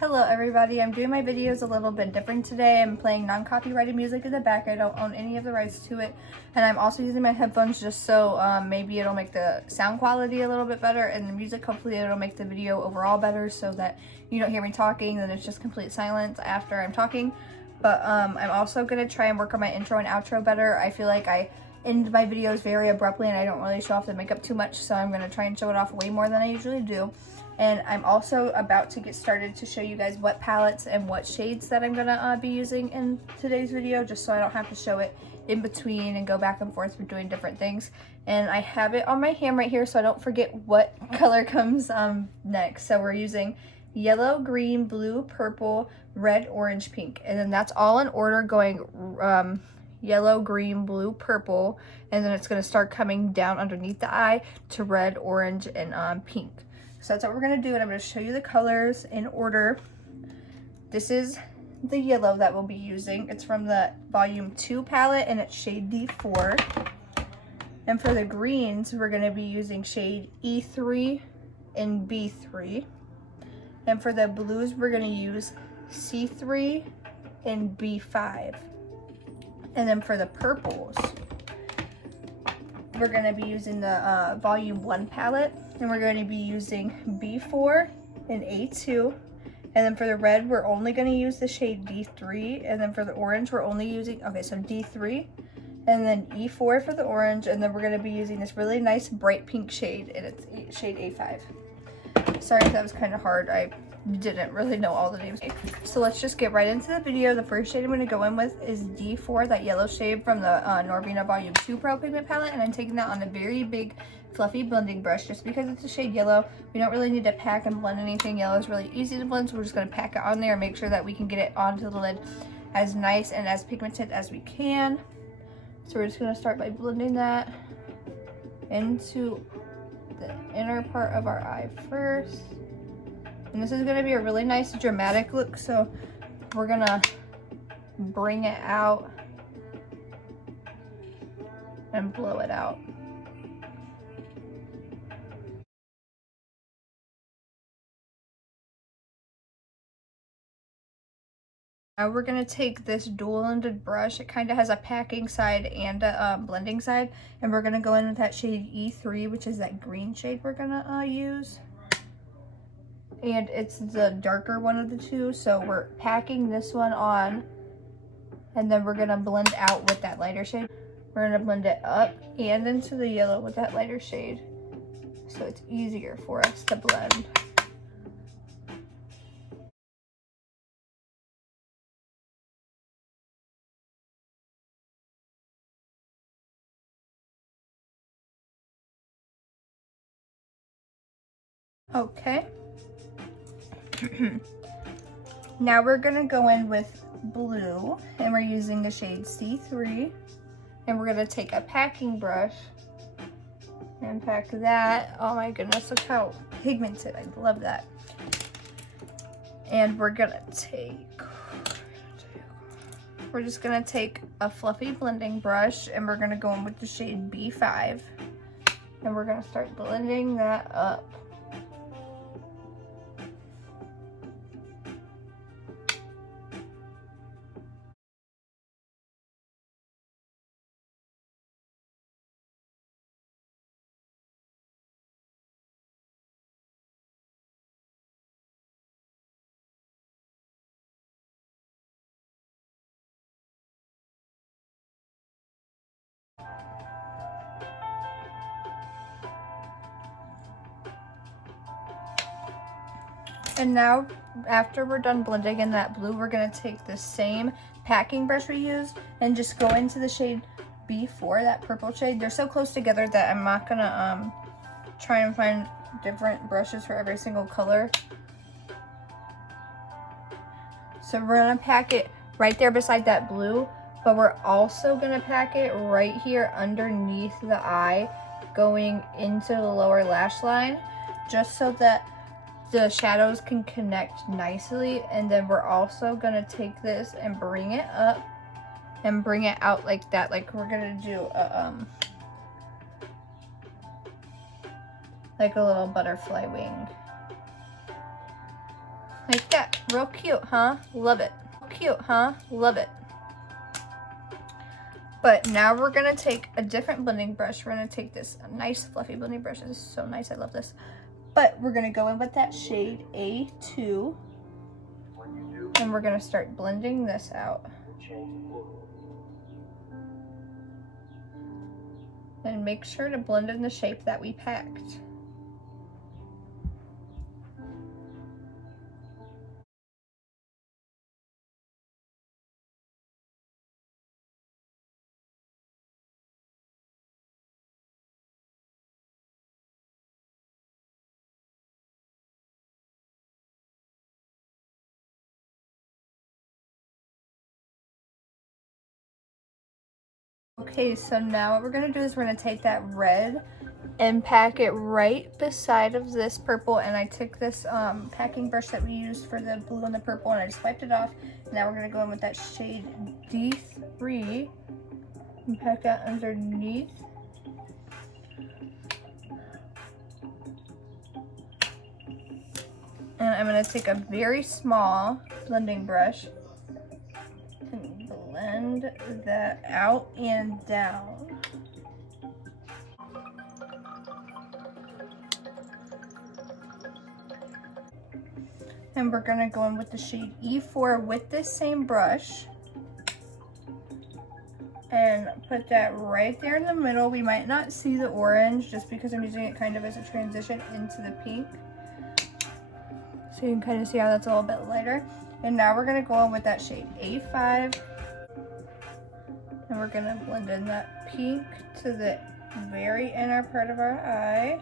Hello everybody, I'm doing my videos a little bit different today. I'm playing non-copyrighted music in the back. I don't own any of the rights to it. And I'm also using my headphones just so maybe it'll make the sound quality a little bit better, and the music, hopefully it'll make the video overall better so that you don't hear me talking, then it's just complete silence after I'm talking. But I'm also going to try and work on my intro and outro better. I feel like I end my videos very abruptly and I don't really show off the makeup too much, so I'm going to try and show it off way more than I usually do. And I'm also about to get started to show you guys what palettes and what shades that I'm gonna be using in today's video, just so I don't have to show it in between and go back and forth for doing different things. And I have it on my hand right here so I don't forget what color comes next. So we're using yellow, green, blue, purple, red, orange, pink. And then that's all in order, going yellow, green, blue, purple, and then it's gonna start coming down underneath the eye to red, orange, and pink. So that's what we're going to do, and I'm going to show you the colors in order. This is the yellow that we'll be using. It's from the volume 2 palette, and it's shade D4. And for the greens, we're going to be using shade E3 and B3. And for the blues, we're going to use C3 and B5. And then for the purples, we're going to be using the volume 1 palette, and we're going to be using B4 and A2. And then for the red, we're only going to use the shade D3. And then for the orange, we're only using, okay, so D3 and then E4 for the orange. And then we're going to be using this really nice bright pink shade, and it's shade A5. Sorry if that was kind of hard. I didn't really know all the names. So let's just get right into the video. The first shade I'm going to go in with is D4, that yellow shade from the Norvina Volume 2 Pro Pigment Palette, and I'm taking that on a very big fluffy blending brush just because it's a shade yellow. We don't really need to pack and blend anything. Yellow is really easy to blend, so we're just going to pack it on there and make sure that we can get it onto the lid as nice and as pigmented as we can. So we're just going to start by blending that into the inner part of our eye first. And this is going to be a really nice dramatic look, so we're going to bring it out and blow it out. Now we're going to take this dual-ended brush. It kind of has a packing side and a blending side, and we're going to go in with that shade E3, which is that green shade we're going to use. And it's the darker one of the two, so we're packing this one on, and then we're going to blend out with that lighter shade. We're going to blend it up and into the yellow with that lighter shade, so it's easier for us to blend. Okay. Now we're gonna go in with blue, and we're using the shade C3, and we're gonna take a packing brush and pack that. Oh my goodness, look how pigmented. I love that. And we're just gonna take a fluffy blending brush, and we're gonna go in with the shade B5, and we're gonna start blending that up. And now, after we're done blending in that blue, we're going to take the same packing brush we used and just go into the shade B4, that purple shade. They're so close together that I'm not going to try and find different brushes for every single color. So we're going to pack it right there beside that blue, but we're also going to pack it right here underneath the eye, going into the lower lash line, just so that the shadows can connect nicely. And then we're also going to take this and bring it up and bring it out like that, like we're going to do a like a little butterfly wing. Like that. Real cute, huh? Love it. Cute, huh? Love it. But now we're gonna take a different blending brush. We're gonna take this nice fluffy blending brush. This is so nice, I love this. But we're gonna go in with that shade A2. And we're gonna start blending this out. And make sure to blend in the shape that we packed. Okay, so now what we're gonna do is we're gonna take that red and pack it right beside of this purple, and I took this packing brush that we used for the blue and the purple and I just wiped it off. Now we're gonna go in with that shade D3 and pack that underneath. And I'm gonna take a very small blending brush and blend that out and down. And we're gonna go in with the shade E4 with this same brush and put that right there in the middle. We might not see the orange just because I'm using it kind of as a transition into the pink. So you can kind of see how that's a little bit lighter. And now we're gonna go in with that shade A5. And we're gonna blend in that pink to the very inner part of our eye.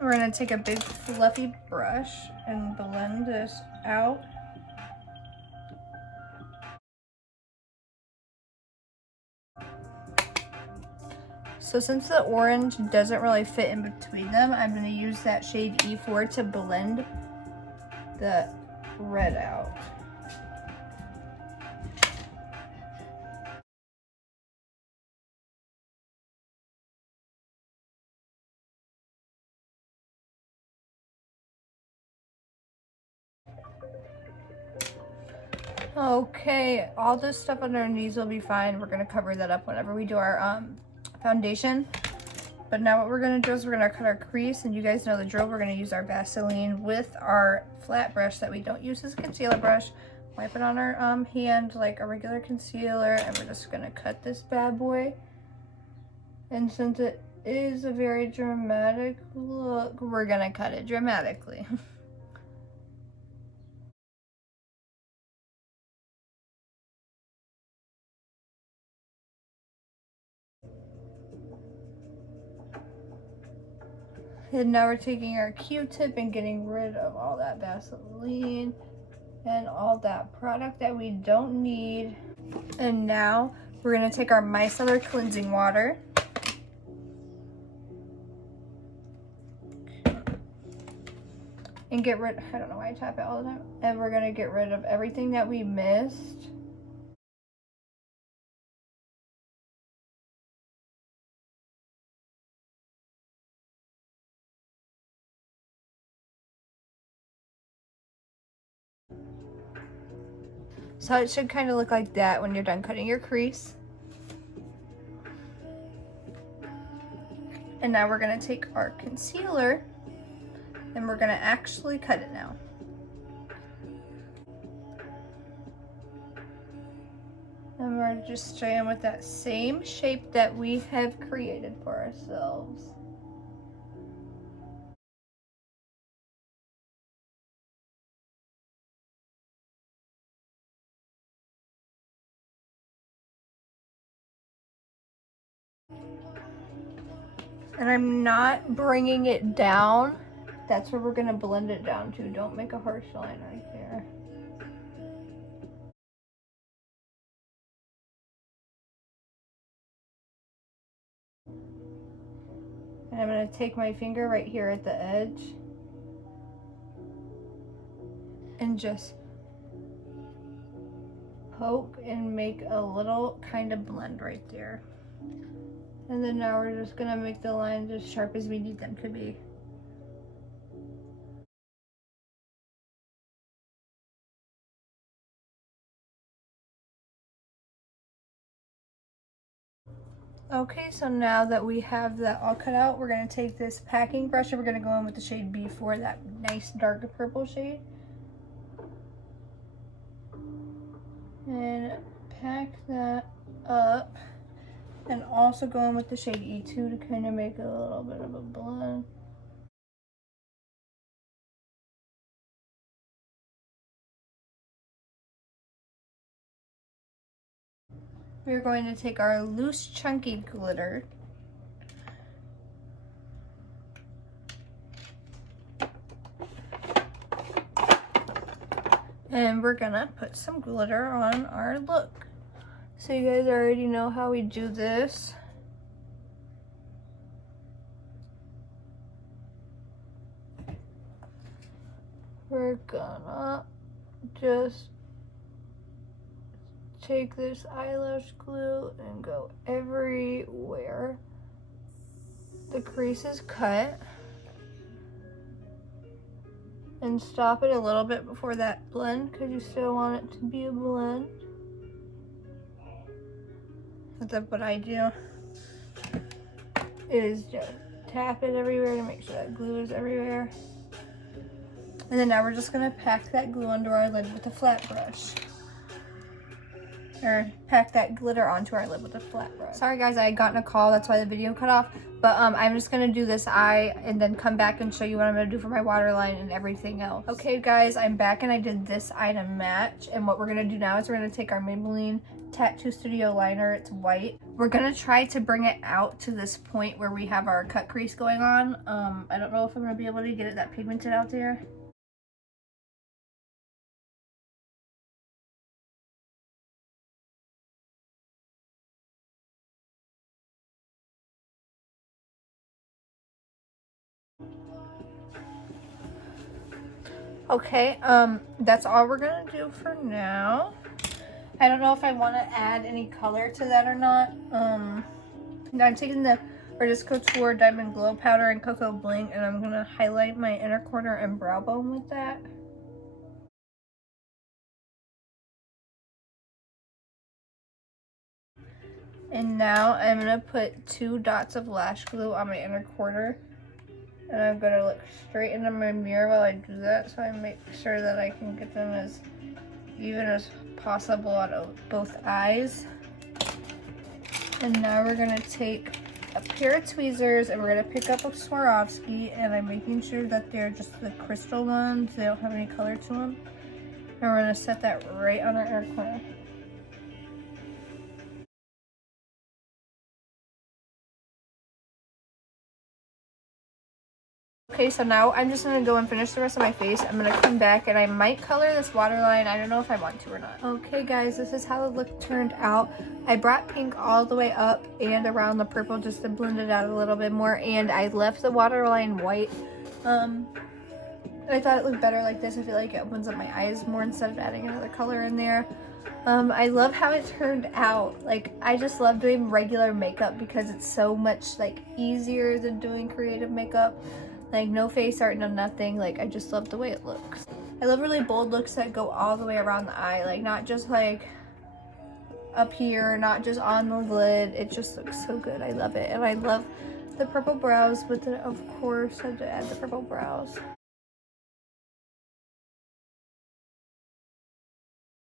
We're gonna take a big fluffy brush and blend this out. So since the orange doesn't really fit in between them, I'm gonna use that shade E4 to blend the red out. Okay, all this stuff underneath will be fine. We're gonna cover that up whenever we do our foundation. But now what we're gonna do is we're gonna cut our crease, and you guys know the drill. We're gonna use our Vaseline with our flat brush that we don't use as a concealer brush. Wipe it on our hand like a regular concealer, and we're just gonna cut this bad boy. And since it is a very dramatic look, we're gonna cut it dramatically. And now we're taking our Q-tip and getting rid of all that Vaseline and all that product that we don't need. And now we're gonna take our micellar cleansing water and get rid, I don't know why I tap it all the time. And we're gonna get rid of everything that we missed. So it should kind of look like that when you're done cutting your crease. And now we're gonna take our concealer and we're gonna actually cut it now. And we're just staying with that same shape that we have created for ourselves. And I'm not bringing it down. That's where we're gonna blend it down to. Don't make a harsh line right there. And I'm gonna take my finger right here at the edge and just poke and make a little kind of blend right there. And then now we're just gonna make the lines as sharp as we need them to be. Okay, so now that we have that all cut out, we're gonna take this packing brush and we're gonna go in with the shade B4, that nice dark purple shade. And pack that up. And also go in with the shade E2 to kind of make a little bit of a blend. We're going to take our loose chunky glitter and we're gonna put some glitter on our look. So you guys already know how we do this. We're gonna just take this eyelash glue and go everywhere the crease is cut. And stop it a little bit before that blend because you still want it to be a blend. That's what I do, is just tap it everywhere to make sure that glue is everywhere. And then now we're just gonna pack that glue under our lid with a flat brush. Or pack that glitter onto our lid with a flat brush. Sorry guys, I had gotten a call, that's why the video cut off. But I'm just gonna do this eye and then come back and show you what I'm gonna do for my waterline and everything else. Okay guys, I'm back and I did this eye to match. And what we're gonna do now is we're gonna take our Maybelline Tattoo Studio liner, it's white. We're gonna try to bring it out to this point where we have our cut crease going on. I don't know if I'm gonna be able to get it that pigmented out there. Okay, that's all we're gonna do for now. I don't know if I want to add any color to that or not. I'm taking the Artist Couture Diamond Glow Powder and Cocoa Bling, and I'm gonna highlight my inner corner and brow bone with that. And now I'm gonna put 2 dots of lash glue on my inner corner. And I'm gonna look straight into my mirror while I do that, so I make sure that I can get them as even as possible on both eyes. And now we're gonna take a pair of tweezers and we're gonna pick up a Swarovski, and I'm making sure that they're just the crystal ones, they don't have any color to them. And we're gonna set that right on our inner corner. Okay, so now I'm just gonna go and finish the rest of my face. I'm gonna come back and I might color this waterline. I don't know if I want to or not. Okay guys, this is how the look turned out. I brought pink all the way up and around the purple just to blend it out a little bit more, and I left the waterline white. I thought it looked better like this. I feel like it opens up my eyes more instead of adding another color in there. I love how it turned out. Like, I just love doing regular makeup because it's so much like easier than doing creative makeup. Like, no face art, no nothing. Like, I just love the way it looks. I love really bold looks that go all the way around the eye. Like, not just like up here, not just on the lid. It just looks so good. I love it. And I love the purple brows with it, of course. I had to add the purple brows.